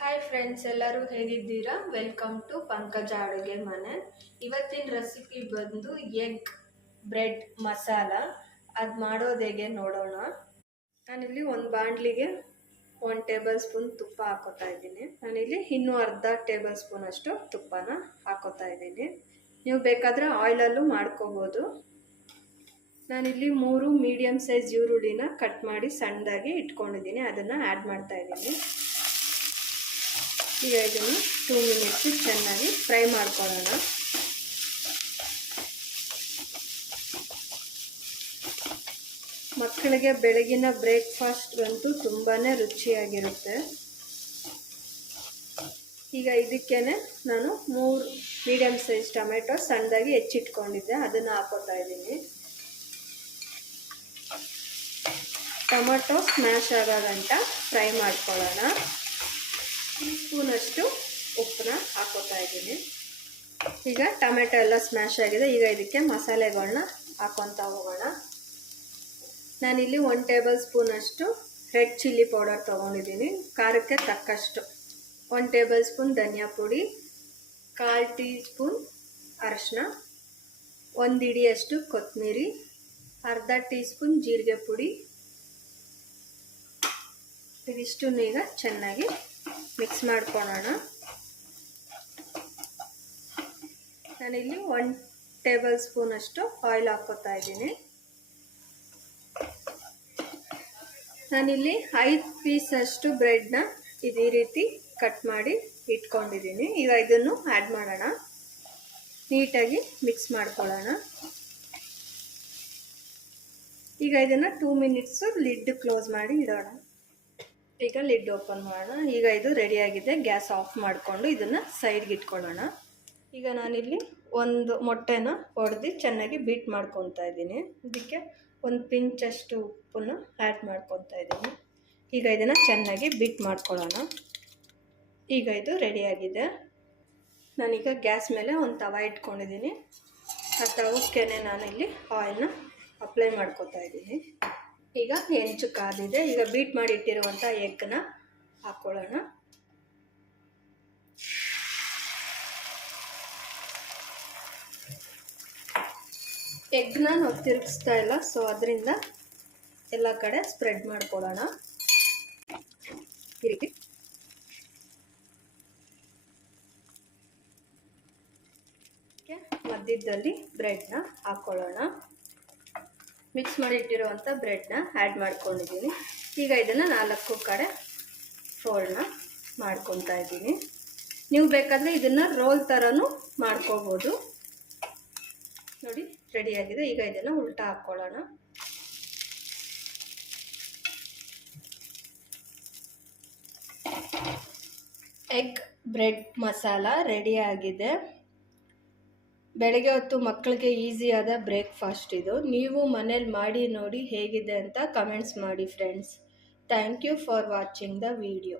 Hi friends, ಎಲ್ಲರೂ ಹೇಗಿದ್ದೀರಾ? Welcome to ಪಂಕಜ ಅಡುಗೆ ಮನೆ. ಇವತ್ತಿನ ರೆಸಿಪಿ ಬಂದು ಎಗ್ ಬ್ರೆಡ್ ಮಸಾಲ. ಅದು ಮಾಡೋದು ಹೇಗೆ ನೋಡೋಣ. ನಾನಿಲ್ಲಿ ಒಂದು ಬಾಣಲಿಗೆ 1 ಟೇಬಲ್ ಸ್ಪೂನ್ ತುಪ್ಪ ಹಾಕೋತಾ ಇದ್ದೀನಿ. ನಾನಿಲ್ಲಿ ಇನ್ನೂ ಅರ್ಧ ಟೇಬಲ್ ಸ್ಪೂನ್ ಅಷ್ಟು ತುಪ್ಪನ ಹಾಕೋತಾ ಇದ್ದೀನಿ. ನೀವು ಬೇಕಾದರೆ ಆಯಿಲಲ್ಲೂ ಮಾಡ್ಕೋಬೋದು. ನಾನಿಲ್ಲಿ 3 ಮೀಡಿಯಮ್ ಸೈಜ್ ಈರುಳ್ಳಿನ ಕಟ್ ಮಾಡಿ ಸಣ್ಣದಾಗಿ ಇಟ್ಕೊಂಡಿದ್ದೀನಿ. ಅದನ್ನು ಆ್ಯಡ್ ಮಾಡ್ತಾ ಇದ್ದೀನಿ. ಈಗ ಇದನ್ನು 2 ಮಿನಿಟ್ಸ್ ಚೆನ್ನಾಗಿ ಫ್ರೈ ಮಾಡ್ಕೊಳ್ಳೋಣ. ಮಕ್ಕಳಿಗೆ ಬೆಳಗಿನ ಬ್ರೇಕ್ಫಾಸ್ಟ್ ಅಂತೂ ತುಂಬಾ ರುಚಿಯಾಗಿರುತ್ತೆ. ಈಗ ಇದಕ್ಕೇನೆ ನಾನು 3 ಮೀಡಿಯಮ್ ಸೈಜ್ ಟೊಮೆಟೊ ಸಣ್ಣದಾಗಿ ಹೆಚ್ಚಿಟ್ಕೊಂಡಿದ್ದೆ, ಅದನ್ನು ಹಾಕೋತಾ ಇದ್ದೀನಿ. ಟೊಮೆಟೊ ಸ್ಮ್ಯಾಶ್ ಆಗೋ ಗಂಟ ಫ್ರೈ ಮಾಡ್ಕೊಳ್ಳೋಣ. 1 ಸ್ಪೂನಷ್ಟು ಉಪ್ಪನ್ನ ಹಾಕೋತಾ ಇದ್ದೀನಿ. ಈಗ ಟೊಮೆಟೊ ಎಲ್ಲ ಸ್ಮ್ಯಾಶ್ ಆಗಿದೆ. ಈಗ ಇದಕ್ಕೆ ಮಸಾಲೆಗಳನ್ನ ಹಾಕೊತಾ ಹೋಗೋಣ. ನಾನಿಲ್ಲಿ 1 ಟೇಬಲ್ ಸ್ಪೂನಷ್ಟು ರೆಡ್ ಚಿಲ್ಲಿ ಪೌಡರ್ ತೊಗೊಂಡಿದ್ದೀನಿ, ಖಾರಕ್ಕೆ ತಕ್ಕಷ್ಟು. 1 ಟೇಬಲ್ ಸ್ಪೂನ್ ಧನಿಯಾ ಪುಡಿ, 1/4 ಟೀ ಸ್ಪೂನ್ ಅರಿಶಿನ, 1 ಹಿಡಿಯಷ್ಟು ಕೊತ್ತಂಬರಿ, ಅರ್ಧ ಟೀ ಸ್ಪೂನ್ ಜೀರಿಗೆ ಪುಡಿ. ಇದಿಷ್ಟನ್ನು ಈಗ ಚೆನ್ನಾಗಿ ಮಿಕ್ಸ್ ಮಾಡ್ಕೊಳ್ಳೋಣ. ನಾನಿಲ್ಲಿ 1 ಟೇಬಲ್ ಸ್ಪೂನ್ ಅಷ್ಟು ಆಯಿಲ್ ಹಾಕೋತಾ ಇದ್ದೀನಿ. ನಾನಿಲ್ಲಿ 5 ಪೀಸ್ ಅಷ್ಟು ಬ್ರೆಡ್ನ ಇದೇ ರೀತಿ ಕಟ್ ಮಾಡಿ ಇಟ್ಕೊಂಡಿದ್ದೀನಿ. ಈಗ ಇದನ್ನು ಆ್ಯಡ್ ಮಾಡೋಣ. ನೀಟಾಗಿ ಮಿಕ್ಸ್ ಮಾಡ್ಕೊಳ್ಳೋಣ. ಈಗ ಇದನ್ನು 2 ಮಿನಿಟ್ಸು ಲಿಡ್ ಕ್ಲೋಸ್ ಮಾಡಿ ಇಡೋಣ. ಈಗ ಲಿಡ್ ಓಪನ್ ಮಾಡೋಣ. ಈಗ ಇದು ರೆಡಿಯಾಗಿದೆ. ಗ್ಯಾಸ್ ಆಫ್ ಮಾಡಿಕೊಂಡು ಇದನ್ನು ಸೈಡ್ಗೆ ಇಟ್ಕೊಳ್ಳೋಣ. ಈಗ ನಾನಿಲ್ಲಿ 1 ಮೊಟ್ಟೆನ ಹೊಡೆದು ಚೆನ್ನಾಗಿ ಬೀಟ್ ಮಾಡ್ಕೊತಾ ಇದ್ದೀನಿ. ಇದಕ್ಕೆ 1 ಪಿಂಚಷ್ಟು ಉಪ್ಪನ್ನು ಆ್ಯಡ್ ಮಾಡ್ಕೊತಾ ಇದ್ದೀನಿ. ಈಗ ಇದನ್ನು ಚೆನ್ನಾಗಿ ಬೀಟ್ ಮಾಡ್ಕೊಳ್ಳೋಣ. ಈಗ ಇದು ರೆಡಿಯಾಗಿದೆ. ನಾನೀಗ ಗ್ಯಾಸ್ ಮೇಲೆ ಒಂದು ತವ ಇಟ್ಕೊಂಡಿದ್ದೀನಿ. ಆ ತವಕ್ಕೆ ನಾನಿಲ್ಲಿ ಆಯಿಲ್ನ ಅಪ್ಲೈ ಮಾಡ್ಕೊತಾ ಇದ್ದೀನಿ. ಈಗ ಹೆಂಚು ಕಾದಿದೆ. ಈಗ ಬೀಟ್ ಮಾಡಿ ಇಟ್ಟಿರುವಂಥ ಎಗ್ನ ಹಾಕ್ಕೊಳ್ಳೋಣ. ಎಗ್ನ ನಾವು ತಿರುಗಿಸ್ತಾ ಇಲ್ಲ, ಸೊ ಅದರಿಂದ ಎಲ್ಲ ಕಡೆ ಸ್ಪ್ರೆಡ್ ಮಾಡ್ಕೊಳ್ಳೋಣ. ಈ ರೀತಿ ಮಧ್ಯದಲ್ಲಿ ಬ್ರೆಡ್ನ ಹಾಕ್ಕೊಳ್ಳೋಣ. ಮಿಕ್ಸ್ ಮಾಡಿ ಇಟ್ಟಿರುವಂಥ ಬ್ರೆಡ್ನ ಆ್ಯಡ್ ಮಾಡ್ಕೊಂಡಿದ್ದೀನಿ. ಈಗ ಇದನ್ನು 4 ಕಡೆ ಫೋಲ್ಡ್ನ ಮಾಡ್ಕೊತಾ ಇದ್ದೀನಿ. ನೀವು ಬೇಕಾದರೆ ಇದನ್ನು ರೋಲ್ ಥರನೂ ಮಾಡ್ಕೋಬೋದು. ನೋಡಿ, ರೆಡಿಯಾಗಿದೆ. ಈಗ ಇದನ್ನು ಉಲ್ಟಾ ಹಾಕ್ಕೊಳ್ಳೋಣ. ಎಗ್ ಬ್ರೆಡ್ ಮಸಾಲ ರೆಡಿಯಾಗಿದೆ. ಬೆಳಗ್ಗೆ ಹೊತ್ತು ಮಕ್ಕಳಿಗೆ ಈಸಿಯಾದ ಬ್ರೇಕ್ಫಾಸ್ಟ್ ಇದು. ನೀವು ಮನೇಲಿ ಮಾಡಿ ನೋಡಿ ಹೇಗಿದೆ ಅಂತ ಕಮೆಂಟ್ಸ್ ಮಾಡಿ friends. Thank you for watching the video.